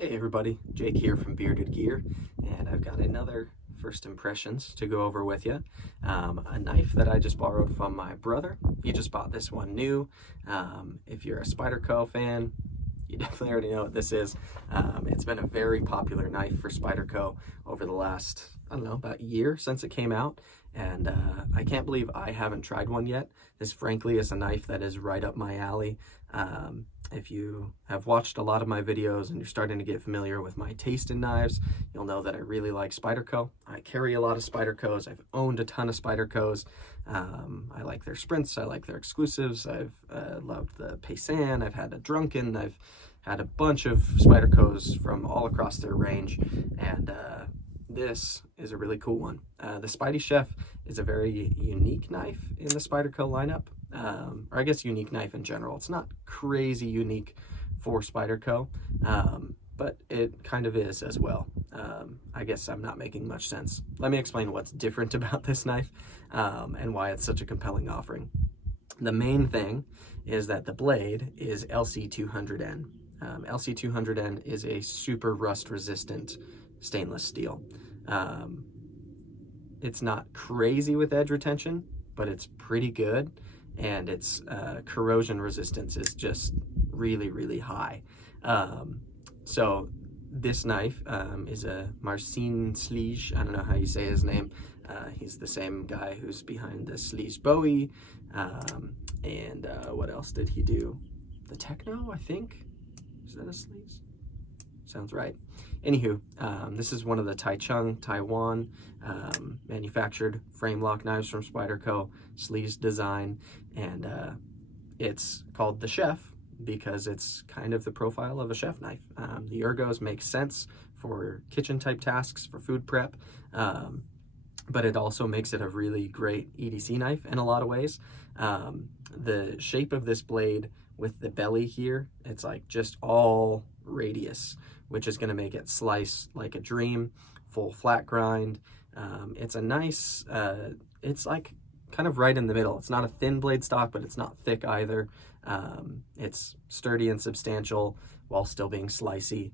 Hey everybody, Jake here from Bearded Gear, and I've got another first impressions to go over with you. A knife that I just borrowed from my brother. He just bought this one new. If you're a Spyderco fan, you definitely already know what this is. It's been a very popular knife for Spyderco over the last, I don't know, about a year since it came out. And I can't believe I haven't tried one yet. This frankly is a knife that is right up my alley. If you have watched a lot of my videos and you're starting to get familiar with my taste in knives, you'll know that I really like Spyderco. I carry a lot of Spydercos. I've owned a ton of Spydercos. I like their sprints. I like their exclusives. I've loved the Paysan. I've had a Drunken. I've had a bunch of Spydercos from all across their range, and this is a really cool one. The Spydiechef is a very unique knife in the Spyderco lineup, or I guess unique knife in general. It's not crazy unique for Spyderco, but it kind of is as well. I guess I'm not making much sense. Let me explain what's different about this knife and why it's such a compelling offering. The main thing is that the blade is LC200N. LC200N is a super rust resistant stainless steel. It's not crazy with edge retention, but it's pretty good, and its corrosion resistance is just really, really high. So this knife is a Marcin Slige. I don't know how you say his name. He's the same guy who's behind the Slige Bowie. And what else did he do? The Techno, I think. Is that a Slige? Sounds right. Anywho, this is one of the Taiwan manufactured frame lock knives from Spyderco, Slige design, and it's called the Chef because it's kind of the profile of a chef knife. The ergos make sense for kitchen type tasks, for food prep, but it also makes it a really great EDC knife in a lot of ways. The shape of this blade with the belly here, it's like just all radius, which is going to make it slice like a dream, full flat grind. It's a nice, it's like kind of right in the middle. It's not a thin blade stock, but it's not thick either. It's sturdy and substantial while still being slicey.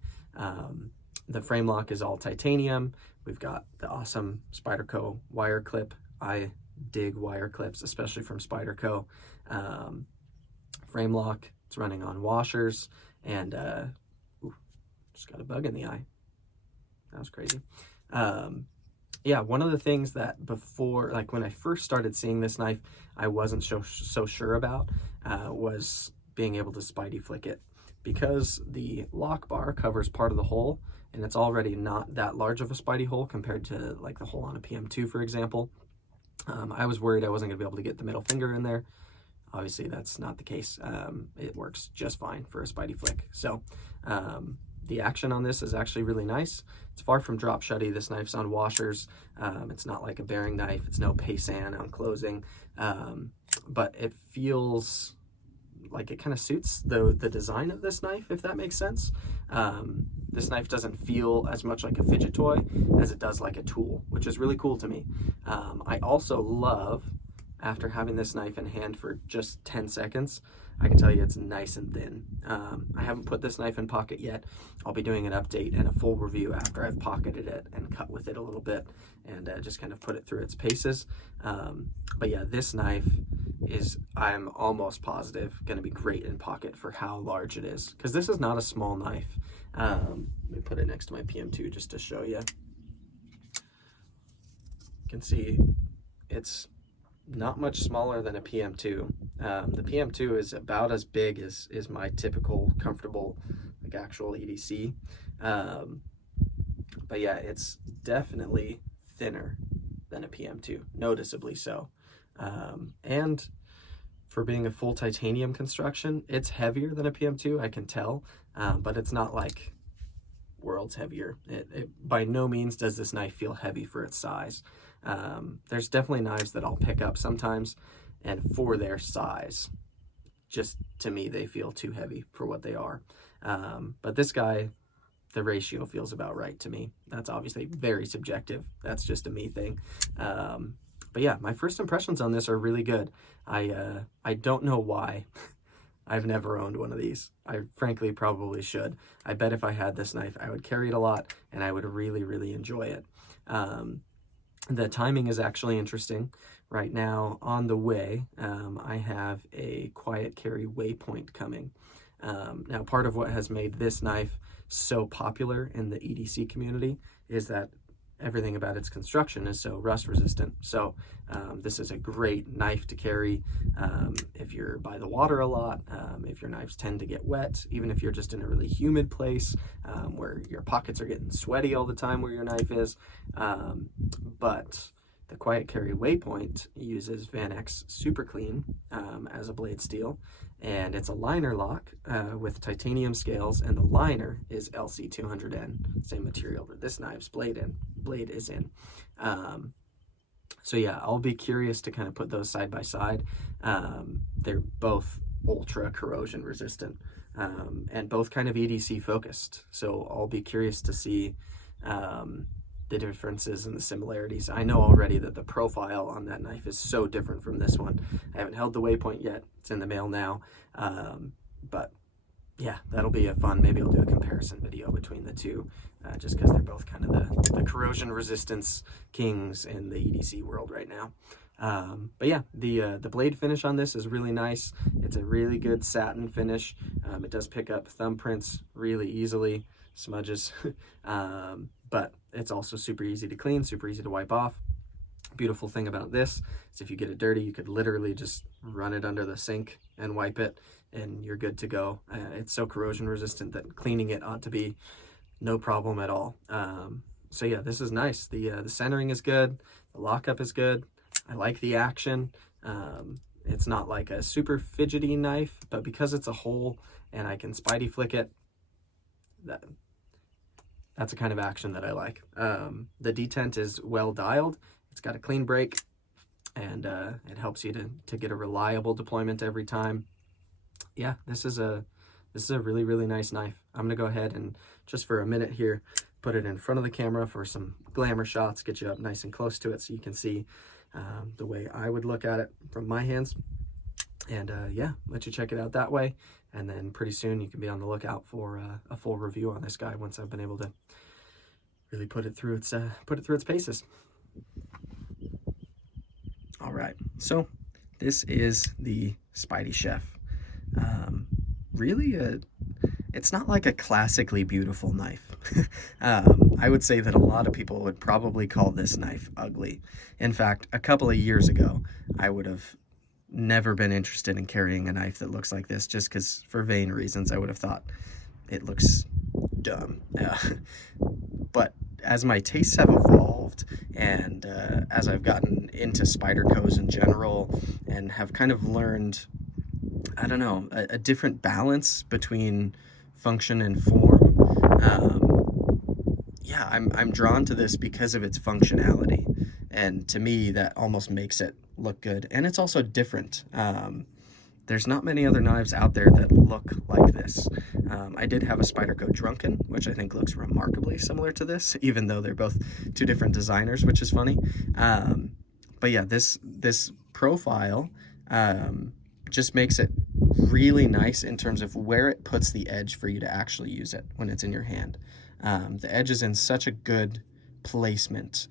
The frame lock is all titanium. We've got the awesome Spyderco wire clip. I dig wire clips, especially from Spyderco. Frame lock, it's running on washers, and just got a bug in the eye. That was crazy. Yeah, one of the things that before, like when I first started seeing this knife, I wasn't so sure about was being able to Spydie flick it. Because the lock bar covers part of the hole, and it's already not that large of a Spydie hole compared to like the hole on a PM2, for example. I was worried I wasn't gonna be able to get the middle finger in there. Obviously, that's not the case. It works just fine for a Spydie flick. So the action on this is actually really nice. It's far from drop shutty. This knife's on washers. It's not like a bearing knife. It's no Paysan on closing. But it feels like it kind of suits the design of this knife, if that makes sense. This knife doesn't feel as much like a fidget toy as it does like a tool, which is really cool to me. I also love, after having this knife in hand for just 10 seconds, I can tell you it's nice and thin. I haven't put this knife in pocket yet. I'll be doing an update and a full review after I've pocketed it and cut with it a little bit and just kind of put it through its paces. But yeah, this knife is, I'm almost positive, going to be great in pocket for how large it is, because this is not a small knife. Let me put it next to my PM2 just to show you. You can see it's not much smaller than a PM2. The PM2 is about as big as my typical comfortable like actual EDC. But yeah, it's definitely thinner than a PM2, noticeably so. And for being a full titanium construction, it's heavier than a PM2, I can tell, but it's not like worlds heavier. It by no means does this knife feel heavy for its size. There's definitely knives that I'll pick up sometimes, and for their size, just to me, they feel too heavy for what they are. But this guy, the ratio feels about right to me. That's obviously very subjective. That's just a me thing. But yeah, my first impressions on this are really good. I don't know why I've never owned one of these. I frankly probably should. I bet if I had this knife, I would carry it a lot and I would really, really enjoy it. The timing is actually interesting. Right now, on the way, I have a quiet carry waypoint coming. Now, part of what has made this knife so popular in the EDC community is that everything about its construction is so rust resistant. So this is a great knife to carry if you're by the water a lot, if your knives tend to get wet, even if you're just in a really humid place where your pockets are getting sweaty all the time where your knife is. But the quiet carry waypoint uses Van X Super Clean as a blade steel, and it's a liner lock with titanium scales, and the liner is LC200N, same material that this knife's blade is in. So yeah, I'll be curious to kind of put those side by side. They're both ultra corrosion resistant and both kind of EDC focused. So I'll be curious to see the differences and the similarities. I know already that the profile on that knife is so different from this one. I haven't held the waypoint yet. It's in the mail now. But yeah, that'll be a fun, maybe I'll do a comparison video between the two, just because they're both kind of the corrosion resistance kings in the EDC world right now. But yeah, the blade finish on this is really nice. It's a really good satin finish. It does pick up thumbprints really easily, smudges, but it's also super easy to clean, super easy to wipe off. Beautiful thing about this is if you get it dirty, you could literally just run it under the sink and wipe it and you're good to go. It's so corrosion resistant that cleaning it ought to be no problem at all. So yeah, this is nice. The centering is good. The lockup is good. I like the action. It's not like a super fidgety knife, but because it's a hole and I can Spidey flick it, that's a kind of action that I like. The detent is well dialed. It's got a clean break, and it helps you to get a reliable deployment every time. Yeah, this is a really, really nice knife. I'm gonna go ahead and just for a minute here, put it in front of the camera for some glamour shots, get you up nice and close to it so you can see the way I would look at it from my hands. And yeah, let you check it out that way. And then pretty soon you can be on the lookout for a full review on this guy once I've been able to really put it through its paces. All right, so this is the Spydiechef. Really, it's not like a classically beautiful knife. I would say that a lot of people would probably call this knife ugly. In fact, a couple of years ago, I would have never been interested in carrying a knife that looks like this, just because for vain reasons I would have thought it looks dumb. But as my tastes have evolved and as I've gotten into Spydercos in general and have kind of learned, I don't know, a different balance between function and form, yeah, I'm drawn to this because of its functionality. And to me, that almost makes it look good. And it's also different. There's not many other knives out there that look like this. I did have a Spyderco Drunken, which I think looks remarkably similar to this, even though they're both two different designers, which is funny. But yeah, this profile just makes it really nice in terms of where it puts the edge for you to actually use it when it's in your hand. The edge is in such a good placement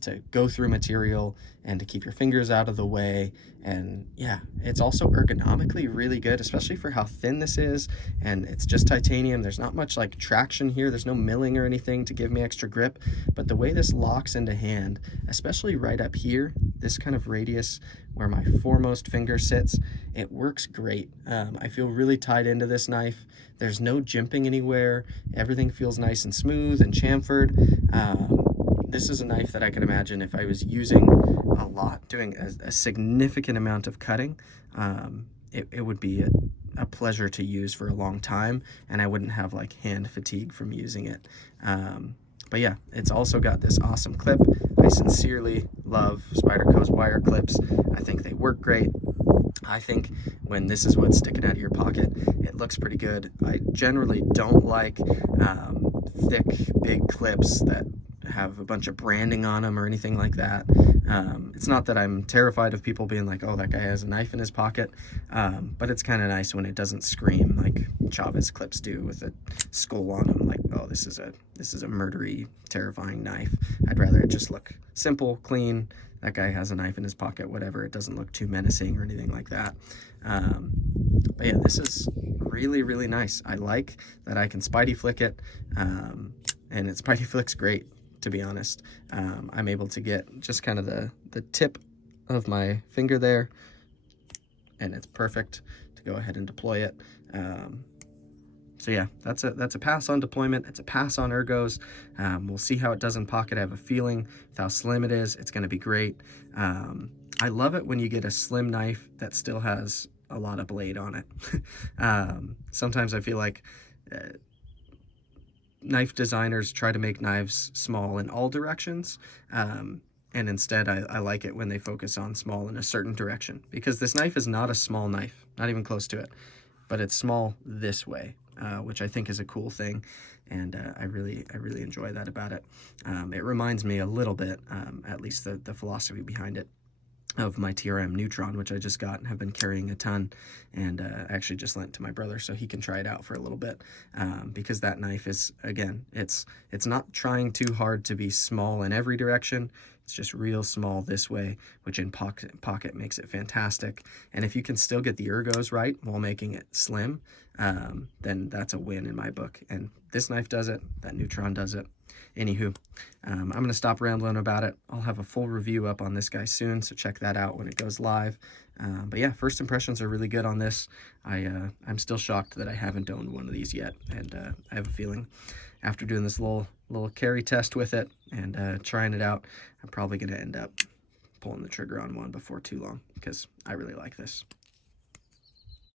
to go through material and to keep your fingers out of the way. And yeah, it's also ergonomically really good, especially for how thin this is. And it's just titanium. There's not much like traction here. There's no milling or anything to give me extra grip. But the way this locks into hand, especially right up here, this kind of radius where my foremost finger sits, it works great. I feel really tied into this knife. There's no jimping anywhere. Everything feels nice and smooth and chamfered. This is a knife that I can imagine if I was using a lot, doing a significant amount of cutting, it would be a pleasure to use for a long time, and I wouldn't have like hand fatigue from using it. But yeah, it's also got this awesome clip. I sincerely love Spyderco's wire clips. I think they work great. I think when this is what's sticking out of your pocket, it looks pretty good. I generally don't like thick, big clips that have a bunch of branding on them or anything like that. It's not that I'm terrified of people being like, oh, that guy has a knife in his pocket, but it's kind of nice when it doesn't scream like Chavez clips do with a skull on them, like, oh, this is a murdery, terrifying knife. I'd rather it just look simple, clean. That guy has a knife in his pocket, whatever. It doesn't look too menacing or anything like that. But yeah, this is really, really nice. I like that I can Spidey flick it, and it Spidey flicks great, to be honest. I'm able to get just kind of the tip of my finger there, and it's perfect to go ahead and deploy it. So yeah, that's a pass on deployment. It's a pass on ergos. We'll see how it does in pocket. I have a feeling with how slim it is, it's going to be great. I love it when you get a slim knife that still has a lot of blade on it. Sometimes I feel like knife designers try to make knives small in all directions. And instead, I like it when they focus on small in a certain direction, because this knife is not a small knife, not even close to it, but it's small this way, which I think is a cool thing. And I really enjoy that about it. It reminds me a little bit, at least the philosophy behind it, of my TRM Neutron, which I just got and have been carrying a ton, and actually just lent to my brother so he can try it out for a little bit, because that knife is, again, it's not trying too hard to be small in every direction. It's just real small this way, which in pocket makes it fantastic. And if you can still get the ergos right while making it slim, then that's a win in my book. And this knife does it, that Neutron does it. Anywho, I'm going to stop rambling about it. I'll have a full review up on this guy soon, so check that out when it goes live. But yeah, first impressions are really good on this. I'm still shocked that I haven't owned one of these yet, and I have a feeling after doing this little carry test with it and trying it out, I'm probably going to end up pulling the trigger on one before too long, because I really like this.